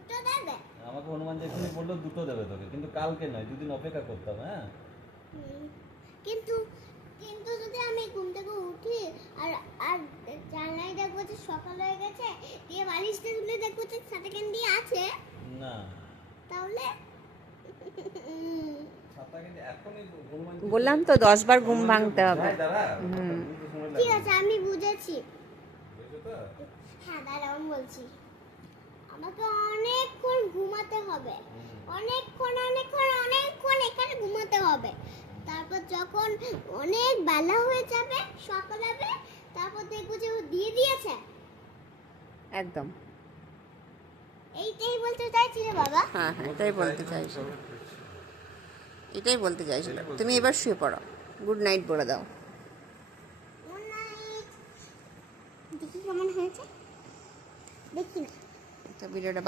দুটো দেবে? আমাকে হনুমান যেখানে বললো দুটো দেবে তোকে, কিন্তু কালকে নয়, দুদিন অপেক্ষা করতে হবে। হ্যাঁ কিন্তু কিন্তু যদি আমি ঘুম থেকে উঠি আর আর জানলায় দেখবো যে সকাল হয়ে গেছে, দিয়ে বালিশটা তুলে দেখবো যে সাথে ক্যান্ডি আছে, না, তাহলে ছাতা কিন্তু এখনই হনুমান বললাম তো 10 বার ঘুম ভাঙতে হবে। দাঁড়া, ঠিক আছে আমি বুঝেছি। বুঝেছো তো? হ্যাঁ দাঁড়াও আমি বলছি। আমাকে অনেকক্ষণ ঘুমাতে হবে, অনেকক্ষণ এখানে ঘুমাতে হবে। তারপর যখন অনেক বেলা হয়ে যাবে, সকাল হবে, তারপর দেখবো যে ও দিয়ে দিয়েছে। একদম। এইটাই বলতে চাইছি রে বাবা। হ্যাঁ হ্যাঁ, এটাই বলতে চাইছিল, এটাই বলতে চাইছিল। তুমি এবার শুয়ে পড়ো, গুড নাইট বলে দাও। Good night. দেখি কেমন হয়েছে, দেখি না। তো ভিডিওটা